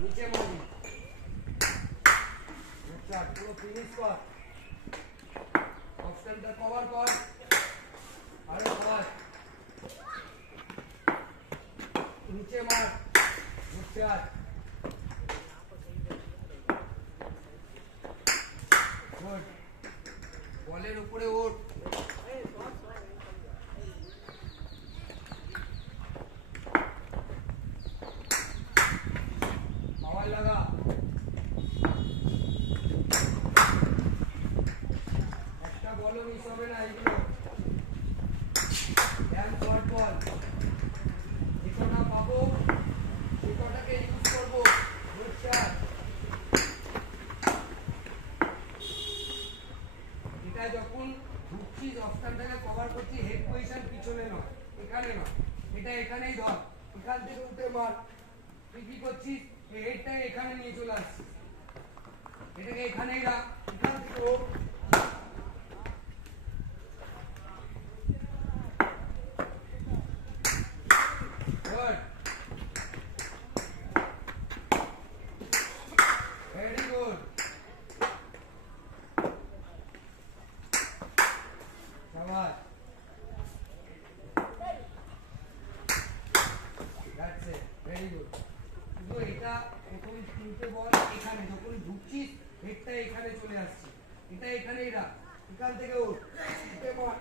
নিচে মারবি। আচ্ছা পুরো ফিনিশ কর। অপশনটা কভার কর। আরে কর। নিচে মার। আচ্ছা গুড। বলের উপরে ওঠ। পাওয়ার লাগা। একটা বলও মিস হবে না এইগুলো। Damn short ball. যে কটা পাবো সে কটাকে ইউজ করবো। Good shot. এটা যখন ঢুকছিস অপশনটাকে কভার করছিস হেড পজিশন পিছনে নয়, এখানে নয়, এটা এখানেই ধর। এখান থেকে উঠে মার। তুই কি করছিস? এই হেডটাকে এখানে নিয়ে চলে আসছিস, এটাকে এখানেই রাখ। এখান থেকে ও গুড, ভেরি গুড। শাবাশ, দ্যাটস ইট, ভেরি গুড। শুধু এটা প্রথম তিনটে বল এখানে যখন ঢুকছিস হেডটা এখানে চলে আসছে, এটা এখানেই রাখ। এখান থেকে ওঠ, উঠে মার।